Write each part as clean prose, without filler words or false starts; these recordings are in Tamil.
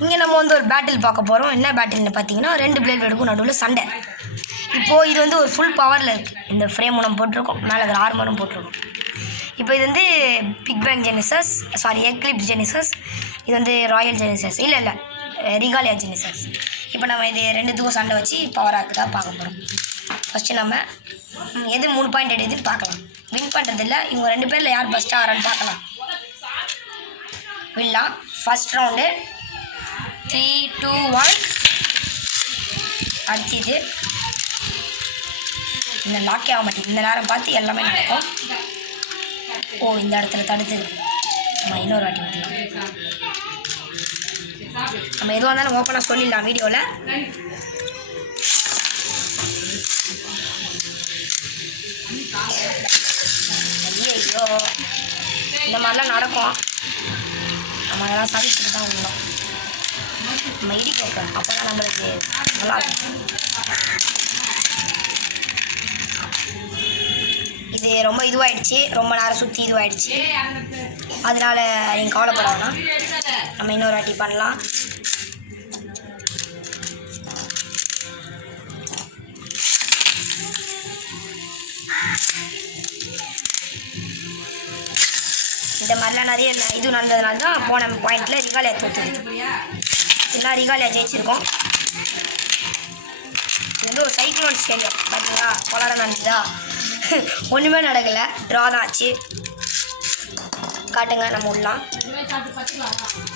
இங்கே நம்ம வந்து ஒரு பேட்டில் பார்க்க போகிறோம். என்ன பேட்டில்னு பார்த்தீங்கன்னா 2 பிளேட் எடுக்கும் நடுவில் சண்டை. இப்போது இது வந்து ஒரு ஃபுல் பவரில் இருக்குது. இந்த ஃப்ரேமும் நம்ம போட்டிருக்கோம், மேலே இருக்கிற ஆர்மரும் போட்டிருக்கோம். இப்போ இது வந்து big bang genesis, eclipse genesis. இது வந்து ராயல் ஜெனிசஸ், இல்லை ரிகாலியா ஜெனிசஸ். இப்போ நம்ம இது ரெண்டுத்துக்கும் சண்டை வச்சு பவர் ஆக்குதா பார்க்க போகிறோம். ஃபஸ்ட்டு நம்ம எது 3 பாயிண்ட் எடுத்துன்னு பார்க்கலாம். வின் பண்ணுறதில்ல, இவங்க 2 பேரில் யார் ஃபஸ்ட்டாக ஆறான்னு பார்க்கலாம். விடலாம். First round 3, 2, 1. அடுத்தது இந்த லாக்கே ஆக மாட்டேங்குது. இந்த நேரம் பார்த்து எல்லாமே நடக்கும். ஓ, இந்த இடத்துல தடுத்துருக்கு. நம்ம இன்னொரு வாட்டி விட்டுலாம். நம்ம எதுவாக இருந்தாலும் ஓப்பனாக சொல்லிடலாம் வீடியோவில். ஐயோ, இந்த மாதிரிலாம் நடக்கும். நம்ம அதெல்லாம் சதிச்சுட்டு தான் விடணும். நம்ம இடி கேட்போம், அப்போ தான் நம்மளுக்கு நல்லா இருக்கும். இது ரொம்ப இதுவாகிடுச்சு, ரொம்ப நேரம் சுற்றி இதுவாகிடுச்சு. அதனால் நீங்கள் கவலைப்பட வேணாம். நம்ம இன்னொரு வாட்டி பண்ணலாம். இந்த மாதிரிலாம் நிறைய இது நடந்ததுனால தான் போன பாயிண்டில் ரிகாலியா தோற்றுது. இதெல்லாம் ரிகாலியா ஜெயிச்சிருக்கோம். இது வந்து ஒரு சைக்ளோன் ஸ்டேடியம் பார்த்தீங்களா, கொலாரம் நடந்துதா? ஒன்றுமே நடக்கலை, ட்ரா தான் ஆச்சு. காட்டுங்க, நம்ம விடலாம்.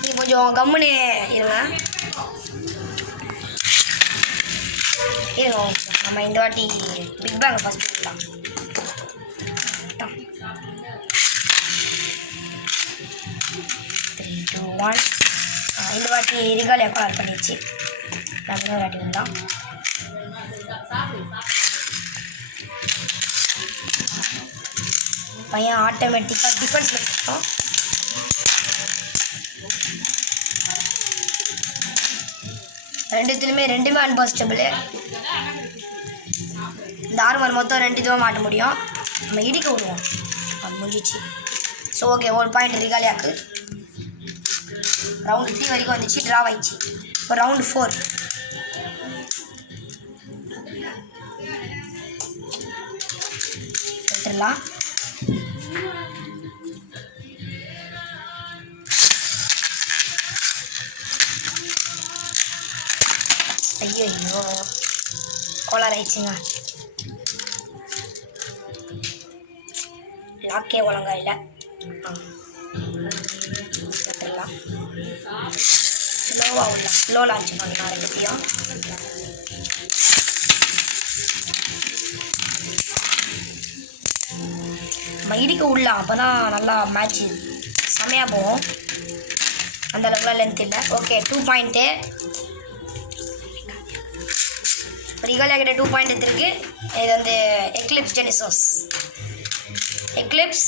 நீங்கள் கொஞ்சம் கம்முன்னு இருங்க. நம்ம இந்த வாட்டி பிக் பேங்கை ஃபஸ்ட்டு விடலாம். 3, 2, 1. இந்த வாட்டி ரிகாலியா கலர் பண்ணிடுச்சு. நம்ம இன்னொரு வாட்டி விடலாம். பையன் ஆட்டோமேட்டிக்காக டிஃபென்ஸில் வச்சுட்டோம். ரெண்டுமே அன்பாஸ்டபிள். இந்த ஆர்மர் மொத்தம் 2 இதுவாக மாட்ட முடியும். நம்ம இடிக்க விடுவோம், அது முடிஞ்சிச்சு. ஸோ ஓகே, 1 பாயிண்ட் ரிகாலியாக்கு. ரவுண்டு 3 வரைக்கும் வந்துச்சு, ட்ரா ஆயிடுச்சு. இப்போ ரவுண்டு 4. விட்டுடலாம். ஐயோ, கோளாறு ஆயிடுச்சுங்க. லாக்கே ஒழுங்கா இல்லை. விட்டுடலாம். ஸ்லோவாக விடலாம். ஸ்லோ லான்ச் பண்ணலாம் ரெண்டுத்தையும். நம்ம இடிக்க விடலாம், அப்போ தான் நல்லா மேட்ச்சு செமையாக போகும். அந்தளவுக்குலாம் லென்த் இல்லை. Okay, 2 point. ரிகாலியா கிட்ட 2 பாயிண்ட் எடுத்துருக்கு. இது வந்து எக்லிப்ஸ் ஜெனிசஸ். எக்லிப்ஸ்.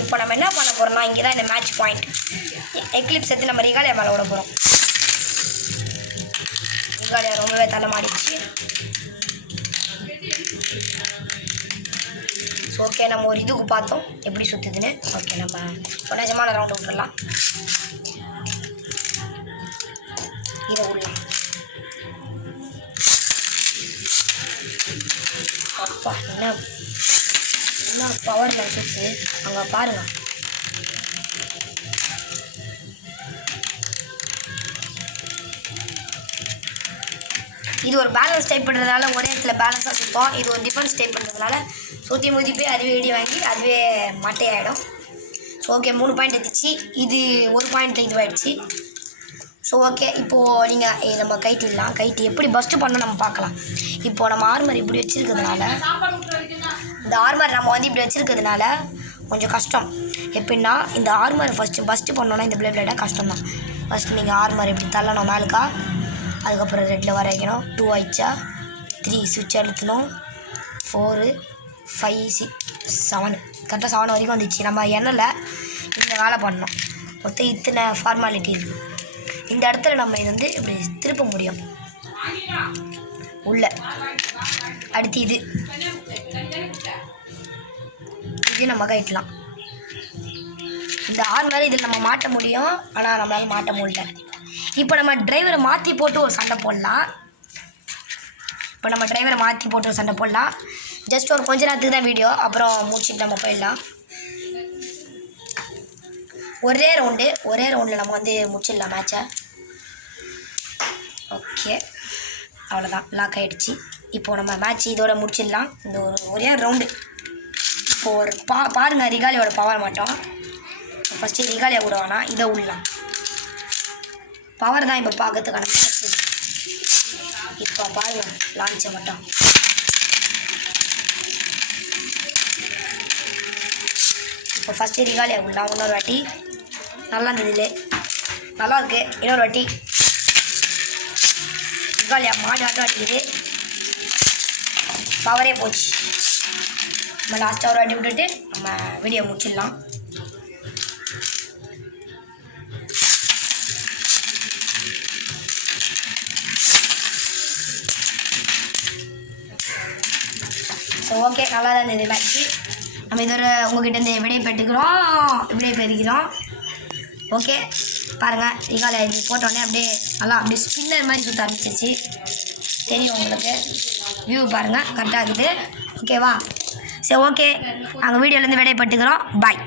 இப்போ நம்ம என்ன பண்ண போகிறோம்னா, இங்கே தான் இந்த மேட்ச் பாயிண்ட். எக்லிப்ஸ் எடுத்து நம்ம ரிகாலியா மேலே விட போகிறோம். ரிகாலியா ரொம்பவே தலை மாடிடுச்சு. ஸோ ஓகே, நம்ம ஒரு இதுக்கு பார்த்தோம் எப்படி சுற்றுதுன்னு. ஓகே, நம்ம இப்போ நிஜமான ரவுண்டு விட்டுடலாம். இதை விடலாம். அப்பா, என்ன பவரில் சுற்று அங்கே பாருங்கள். இது ஒரு பேலன்ஸ் டைப் பண்ணுறதுனால ஒரே இடத்துல பேலன்ஸாக சுற்றோம். இது ஒரு டிஃபென்ஸ் டைப் பண்ணுறதுனால சுற்றி முதி போய் அதுவே இடி வாங்கி அதுவே மட்டையாகிடும். ஸோ ஓகே, 3 பாயிண்ட் எடுத்துச்சு. இது 1 பாயிண்ட் இதுவாகிடுச்சு. ஸோ ஓகே, இப்போது நீங்கள் நம்ம கைட்டிடலாம். கைட்டி எப்படி பஸ்ட்டு பண்ணணும் நம்ம பார்க்கலாம். இப்போது நம்ம ஆர்மர் இப்படி வச்சுருக்கிறதுனால, இந்த ஆர்மர் நம்ம வந்து இப்படி வச்சுருக்கிறதுனால கொஞ்சம் கஷ்டம். எப்படின்னா, இந்த ஆர்மர் பஸ்ட்டு பண்ணோன்னா இந்த பிளேடை கஷ்டம் தான். ஃபஸ்ட்டு நீங்கள் ஆர்மர் இப்படி தள்ளணும் மேலுக்கா. அதுக்கப்புறம் ரெட்டில் வர வைக்கணும். 2 ஆயிடுச்சா, 3 சுவிட்ச் அழுத்தணும். 4, 5, 6, 7. கரெக்டாக 7 வரைக்கும் வந்துச்சு. நம்ம எண்ணில் இந்த வேலை பண்ணணும். மொத்தம் இத்தனை ஃபார்மாலிட்டி இருக்குது. இந்த இடத்துல நம்ம இது வந்து இப்படி திருப்ப முடியும் உள்ள. அடுத்து இது நம்ம கைட்டலாம். இந்த ஆர்ம் வேறு இதில் நம்ம மாட்ட முடியும், ஆனால் நம்மளால் மாட்ட முடியல. இப்போ நம்ம டிரைவரை மாற்றி போட்டு ஒரு சண்டை போடலாம். ஜஸ்ட் ஒரு கொஞ்ச நேரத்துக்கு தான் வீடியோ, அப்புறம் முடிச்சுட்டு நம்ம போயிடலாம். ஒரே ரவுண்டில் நம்ம வந்து முடிச்சிடலாம் மேட்சை. ஓகே, அவ்வளோதான், லாக் ஆகிடுச்சு. இப்போது நம்ம மேட்ச் இதோட முடிச்சிடலாம். இந்த ஒரே ரவுண்டு. இப்போது ஒரு பாருங்கள் ரிகாலியோட பவர் மாட்டோம். ஃபஸ்ட்டு ரிகாலியா கூட வேணாம், இதை விடலாம். பவர் தான் இப்போ பார்க்கறதுக்கான மேட்ச். இப்போ பாருங்கள் லான்ச்சை மட்டும். இப்போ ஃபஸ்ட்டு ரிகாலியா விடலாம். இன்னொரு வாட்டி நல்லா இருந்தது, நல்லா இருக்குது. இன்னொரு வாட்டி ரிகாலியா மாடு ஆட்டம் அடிக்குது, பவரே போச்சு. நம்ம லாஸ்ட்டாக ஒரு வாட்டி விட்டுட்டு நம்ம வீடியோ முடிச்சிடலாம். ஸோ ஓகே, நல்லா தான் இருந்தது மேட்ச்சு. நம்ம இதோட உங்கள்கிட்ட விடை பெறுகிறோம். ஓகே பாருங்கள், ரிகாலியா இது போட்டோடனே அப்படியே ஸ்பின்னர் மாதிரி சுற்ற ஆரம்பிச்சிச்சு. தெரியும் உங்களுக்கு, வியூ பாருங்கள் கரெக்டாக இருக்குது. ஓகேவா? சரி ஓகே, நாங்கள் வீடியோலேருந்து விடை பெற்றுக்கிறோம். பாய்.